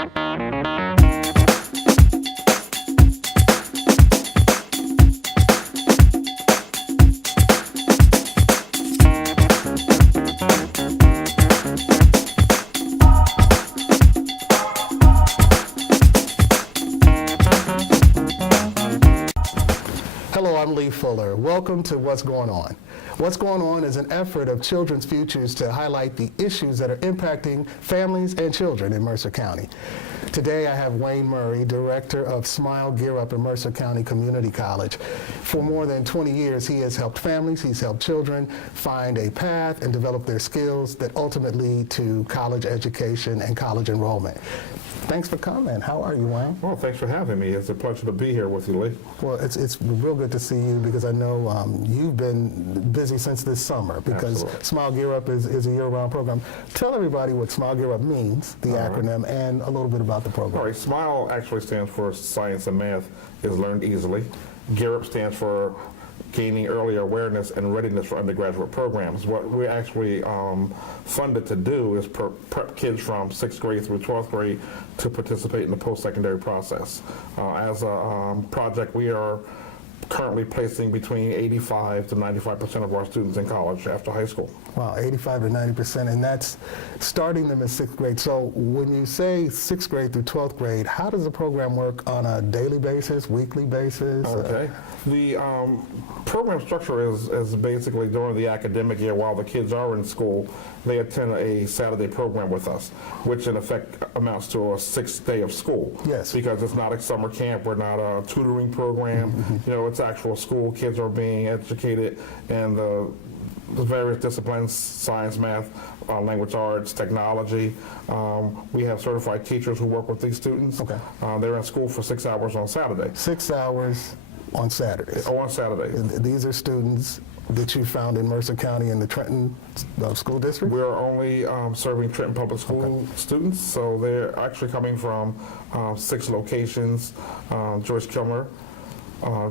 Hello, I'm Lee Fuller. Welcome to What's Going On. What's Going On is an effort of Children's Futures to highlight the issues that are impacting families and children in Mercer County. Today I have Wayne Murray, Director of Smile Gear Up in Mercer County Community College. For more than 20 years, he has helped families, he's helped children find a path and develop their skills that ultimately lead to college education and college enrollment. Thanks for coming. How are you, Wayne? Well, thanks for having me. It's a pleasure to be here with you, Lee. Well, it's real good to see you because I know you've been busy since this summer because Absolutely. Smile Gear Up is a year-round program. Tell everybody what Smile Gear Up means, the acronym, and a little bit about the program. All right, SMILE actually stands for Science and Math is Learned Easily. Gear Up stands for Gaining Early Awareness and Readiness for Undergraduate Programs. What we're actually funded to do is prep kids from 6th grade through 12th grade to participate in the post-secondary process. As a project, we are currently placing between 85 to 95% of our students in college after high school. Wow, 85 to 90%, and that's starting them in 6th grade. So when you say 6th grade through 12th grade, how does the program work on a daily basis, weekly basis? Okay. The program structure is basically during the academic year while the kids are in school, they attend a Saturday program with us, which in effect amounts to a 6th day of school. Yes. Because it's not a summer camp, we're not a tutoring program, you know, it's actual school. Kids are being educated in the various disciplines, science, math, language arts, technology. We have certified teachers who work with these students. Okay. They're in school for 6 hours on Saturday. 6 hours on Saturdays. Oh, on Saturday. And these are students that you found in Mercer County in the Trenton School District? We're only serving Trenton Public School students, so they're actually coming from 6 locations: Joyce Kilmer,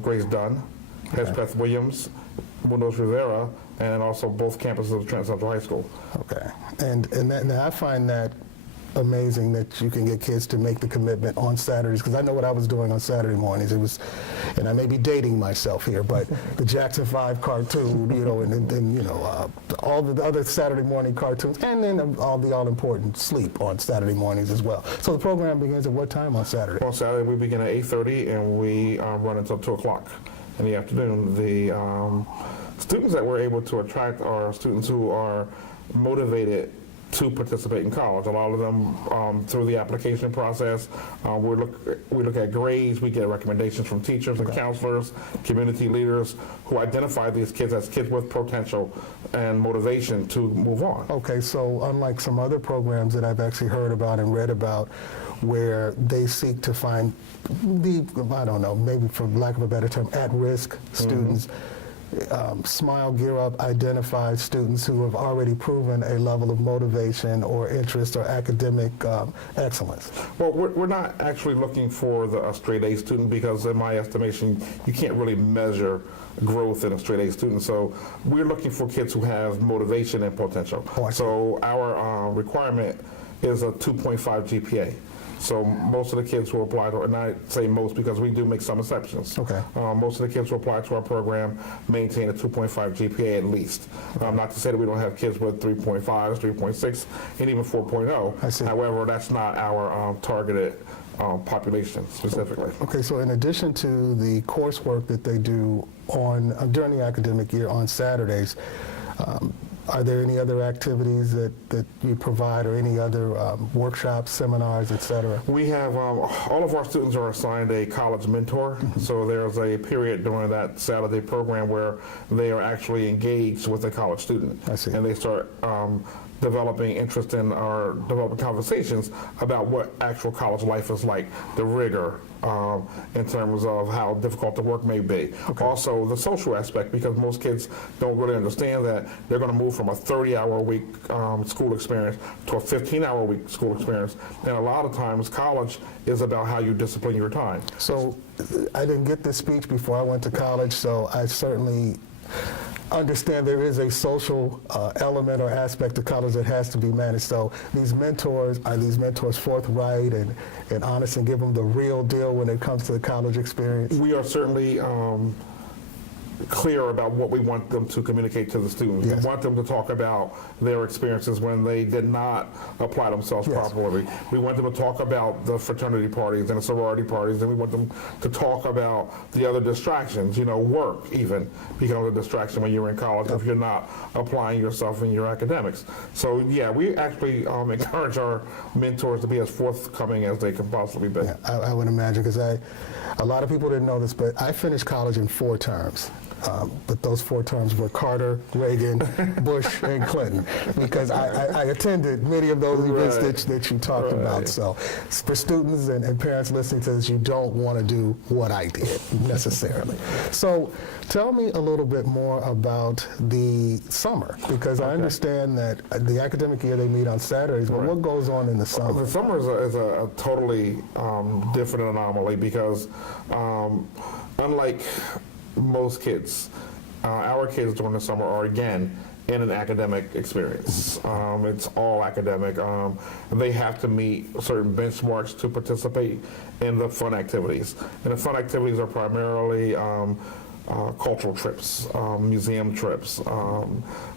Grace Dunn, Hedgepeth Williams, Munoz Rivera, and also both campuses of Trenton Central High School. Okay, and now I find that amazing that you can get kids to make the commitment on Saturdays, because I know what I was doing on Saturday mornings. It was, and I may be dating myself here, but the Jackson 5 cartoon, you know, and you know, all the other Saturday morning cartoons, and then all the all-important sleep on Saturday mornings as well. So the program begins at what time on Saturday? On Saturday, we begin at 8:30, and we run until 2 o'clock in the afternoon. The students that we're able to attract are students who are motivated to participate in college. A lot of them through the application process. We look at grades. We get recommendations from teachers and counselors, community leaders who identify these kids as kids with potential and motivation to move on. Okay, so unlike some other programs that I've actually heard about and read about, where they seek to find the, I don't know, maybe for lack of a better term, at-risk students, Smile Gear Up identifies students who have already proven a level of motivation or interest or academic excellence. Well, we're not actually looking for the straight A student because, in my estimation, you can't really measure growth in a straight A student. So we're looking for kids who have motivation and potential. Oh, I see. So our requirement is a 2.5 GPA. So most of the kids who apply to, and I say most because we do make some exceptions. Okay. Most of the kids who apply to our program maintain a 2.5 GPA at least. Not to say that we don't have kids with 3.5s, 3.6, and even 4.0. I see. However, that's not our targeted population specifically. Okay, so in addition to the coursework that they do on during the academic year on Saturdays, are there any other activities that you provide, or any other workshops, seminars, et cetera? We have, all of our students are assigned a college mentor, so there's a period during that Saturday program where they are actually engaged with a college student. I see. And they start developing interest in our developing conversations about what actual college life is like, the rigor in terms of how difficult the work may be. Okay. Also the social aspect, because most kids don't really understand that they're going to move from a 30-hour-a-week school experience to a 15-hour-a-week school experience. And a lot of times college is about how you discipline your time. So I didn't get this speech before I went to college, so I certainly understand there is a social element or aspect of college that has to be managed. So these mentors, are these mentors forthright and honest and give them the real deal when it comes to the college experience? We are certainly clear about what we want them to communicate to the students. Yes. We want them to talk about their experiences when they did not apply themselves Yes. properly. We want them to talk about the fraternity parties and the sorority parties, and we want them to talk about the other distractions. Work even becomes a distraction when you're in college if you're not applying yourself in your academics. So yeah, we actually encourage our mentors to be as forthcoming as they can possibly be. Yeah, I would imagine, because a lot of people didn't know this, but I finished college in 4 terms. But those 4 terms were Carter, Reagan, Bush, and Clinton, because I attended many of those events that you talked about. So for students and parents listening to this, you don't want to do what I did necessarily. So tell me a little bit more about the summer, because I understand that the academic year they meet on Saturdays, but what goes on in the summer? The summer is a totally different anomaly because unlike most kids, our kids during the summer are again in an academic experience. It's all academic. They have to meet certain benchmarks to participate in the fun activities. And the fun activities are primarily cultural trips, museum trips.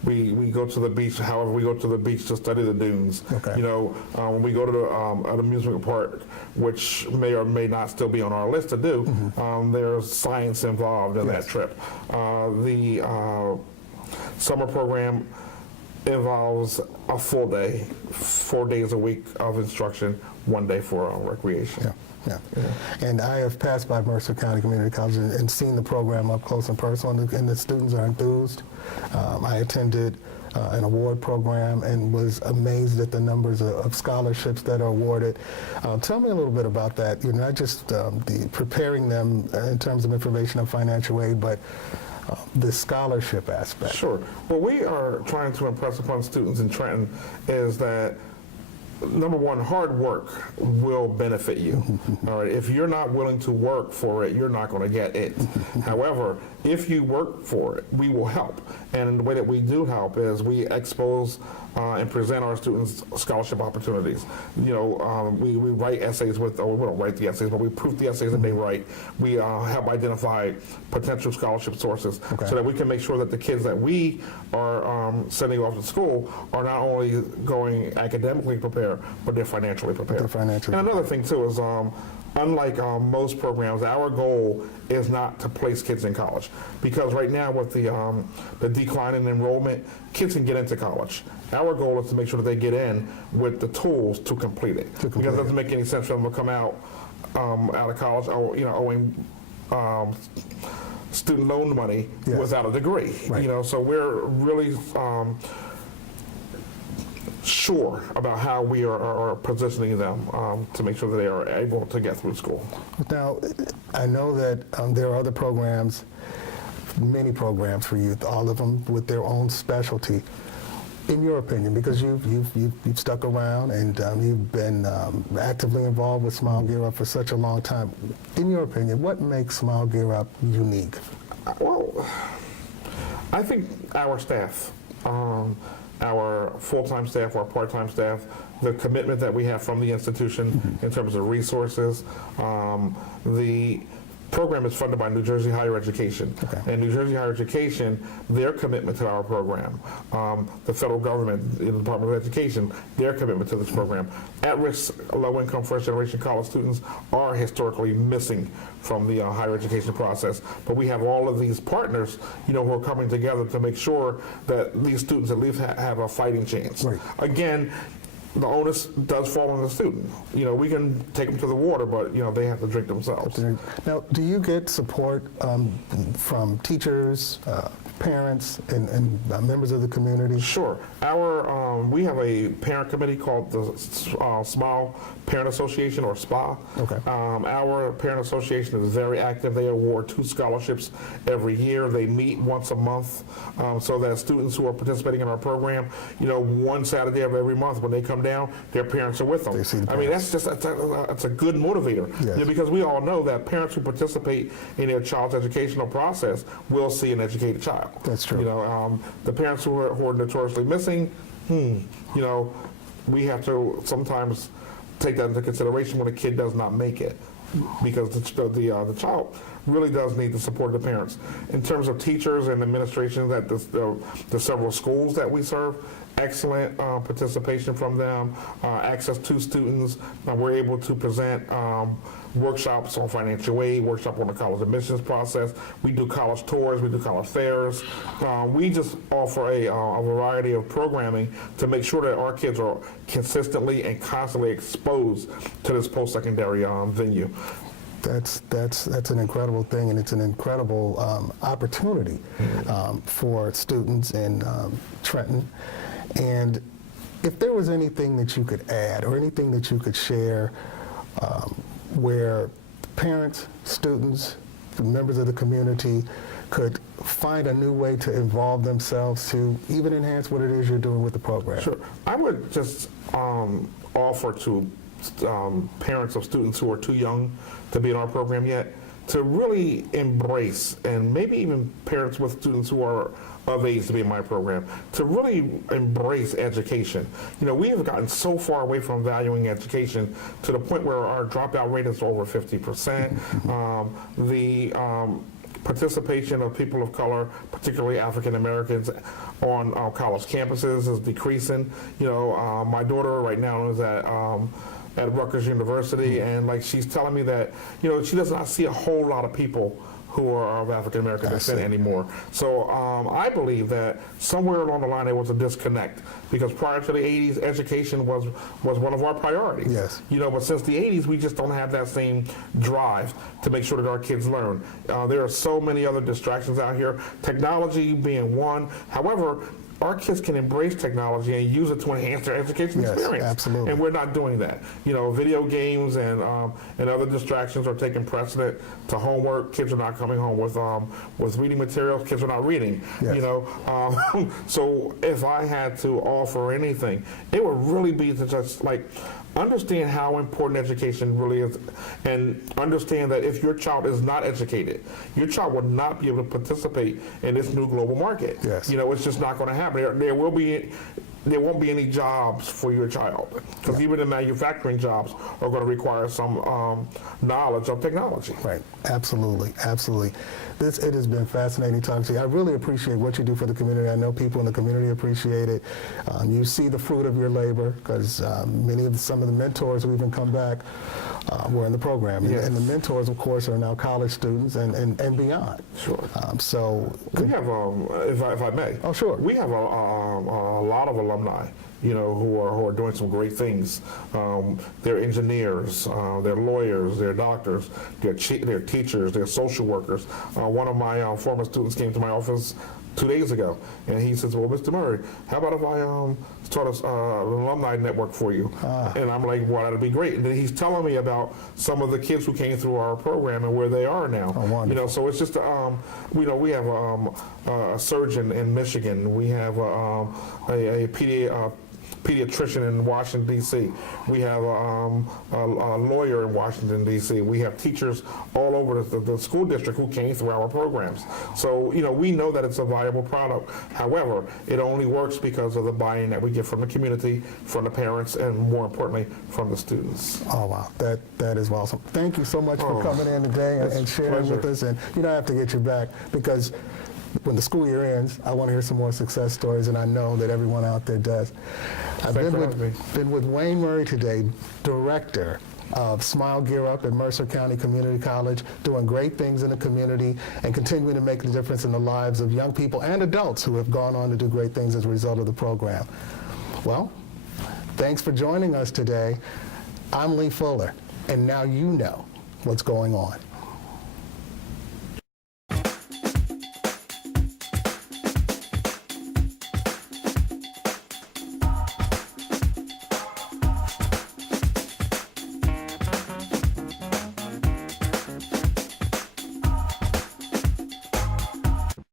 We go to the beach. However, we go to the beach to study the dunes. Okay. When we go to an amusement park, which may or may not still be on our list to do, there's science involved in that trip. The summer program involves a full day, 4 days a week of instruction, 1 day for recreation. Yeah. And I have passed by Mercer County Community College and seen the program up close and personal, and the students are enthused. I attended an award program and was amazed at the numbers of scholarships that are awarded. Tell me a little bit about that. Not just preparing them in terms of information and financial aid, but the scholarship aspect. Sure. What we are trying to impress upon students in Trenton is that number one, hard work will benefit you. All right. If you're not willing to work for it, you're not going to get it. However, if you work for it, we will help. And the way that we do help is we expose and present our students scholarship opportunities. We write essays we don't write the essays, but we proof the essays that they write. We help identify potential scholarship sources so that we can make sure that the kids that we are sending off to school are not only going academically prepared, but they're financially prepared. And another thing too is unlike most programs, our goal is not to place kids in college, because right now with the decline in enrollment, kids can get into college. Our goal is to make sure that they get in with the tools to complete it. Because it doesn't make any sense for them to come out of college, owing student loan money without a degree. So we're really sure about how we are positioning them to make sure that they are able to get through school. Now, I know that there are other programs, many programs for youth, all of them with their own specialty. In your opinion, because you've stuck around and you've been actively involved with Smile Gear Up for such a long time, in your opinion, what makes Smile Gear Up unique? Well, I think our staff, our full-time staff, our part-time staff, the commitment that we have from the institution in terms of resources. The program is funded by New Jersey Higher Education. And New Jersey Higher Education, their commitment to our program, the federal government, the Department of Education, their commitment to this program. At-risk, low-income, first-generation college students are historically missing from the higher education process. But we have all of these partners, who are coming together to make sure that these students at least have a fighting chance. Again, the onus does fall on the student. We can take them to the water, but they have to drink themselves. Now, do you get support from teachers, parents, and members of the community? Sure. We have a parent committee called the Smile Parent Association, or SPA. Our parent association is very active. They award 2 scholarships every year. They meet once a month so that students who are participating in our program, one Saturday of every month when they come down, their parents are with them. They see the I mean, parents. that's a good motivator. Yes. You know, because we all know that parents who participate in their child's educational process will see an educated child. That's true. You know, the parents who are notoriously missing, you know, we have to sometimes take that into consideration when a kid does not make it, because the child really does need the support of the parents. In terms of teachers and administration at the several schools that we serve, excellent participation from them, access to students. We're able to present workshops on financial aid, workshop on the college admissions process. We do college tours, we do college fairs. We just offer a variety of programming to make sure that our kids are consistently and constantly exposed to this post-secondary venue. That's an incredible thing, and it's an incredible opportunity for students in Trenton. And if there was anything that you could add or anything that you could share where parents, students, members of the community could find a new way to involve themselves to even enhance what it is you're doing with the program. Sure. I would just offer to parents of students who are too young to be in our program yet to really embrace, and maybe even parents with students who are of age to be in my program, to really embrace education. You know, we have gotten so far away from valuing education to the point where our dropout rate is over 50%. Participation of people of color, particularly African Americans, on college campuses is decreasing. You know, my daughter right now is at Rutgers University, and like she's telling me that, you know, she does not see a whole lot of people who are of African American descent anymore. So I believe that somewhere along the line there was a disconnect, because prior to the 80s, education was one of our priorities. Yes. You know, but since the 80s, we just don't have that same drive to make sure that our kids learn. There are so many other distractions out here, technology being one. However, our kids can embrace technology and use it to enhance their education experience. Absolutely. And we're not doing that. You know, video games and other distractions are taking precedent to homework. Kids are not coming home with reading materials. Kids are not reading. Yes. You know, so if I had to offer anything, it would really be to just like understand how important education really is, and understand that if your child is not educated, your child will not be able to participate in this new global market. Yes. You know, it's just not going to happen. There won't be any jobs for your child, because even the manufacturing jobs are going to require some knowledge of technology. Right, absolutely, absolutely. It has been fascinating talking to you. I really appreciate what you do for the community. I know people in the community appreciate it. You see the fruit of your labor, because some of the mentors who even come back were in the program. Yes. And the mentors, of course, are now college students and beyond. Sure. So we have, if I may. Oh, sure. We have a lot of alumni, you know, who are doing some great things. They're engineers, they're lawyers, they're doctors, they're teachers, they're social workers. One of my former students came to my office 2 days ago, and he says, "Well, Mr. Murray, how about if I start an alumni network for you?" And I'm like, "Well, that'd be great." And then he's telling me about some of the kids who came through our program and where they are now. Oh, wonderful. You know, so it's just, you know, we have a surgeon in Michigan. We have a pediatrician in Washington, D.C. We have a lawyer in Washington, D.C. We have teachers all over the school district who came through our programs. So, you know, we know that it's a viable product. However, it only works because of the buy-in that we get from the community, from the parents, and more importantly, from the students. Oh, wow. That is awesome. Thank you so much for coming in today and sharing with us. And, you know, I have to get you back, because when the school year ends, I want to hear some more success stories, and I know that everyone out there does. I've been with Wayne Murray today, Director of Smile Gear Up at Mercer County Community College, doing great things in the community and continuing to make a difference in the lives of young people and adults who have gone on to do great things as a result of the program. Well, thanks for joining us today. I'm Lee Fuller, and now you know what's going on.